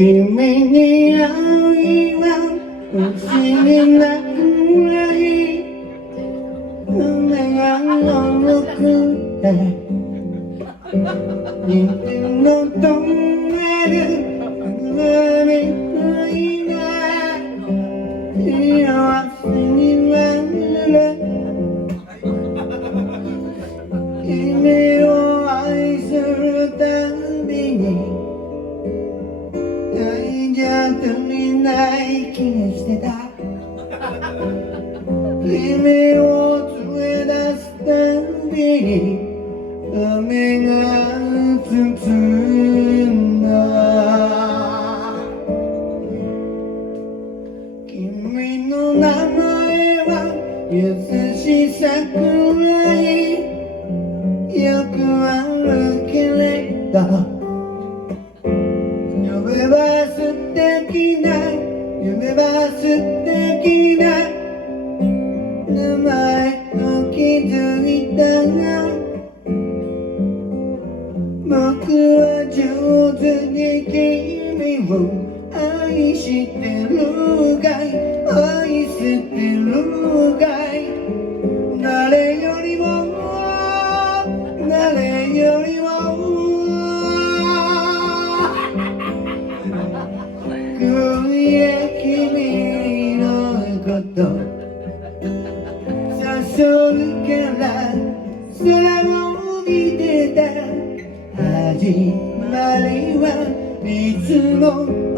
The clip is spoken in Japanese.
君に会いは不思議ない目が重くて水の止める花みたいな幸せになる君を愛するたびにじゃ足りない気がしてた君を連れ出すたびに雨が包んだ君の名前は優しさくらいよくあるけれど夢は素敵な夢は素敵な名前と気づいたが僕は上手に君を愛してるかい愛してるかい誰よりも誰よりも君のこと誘うから空を見てた始まりはいつも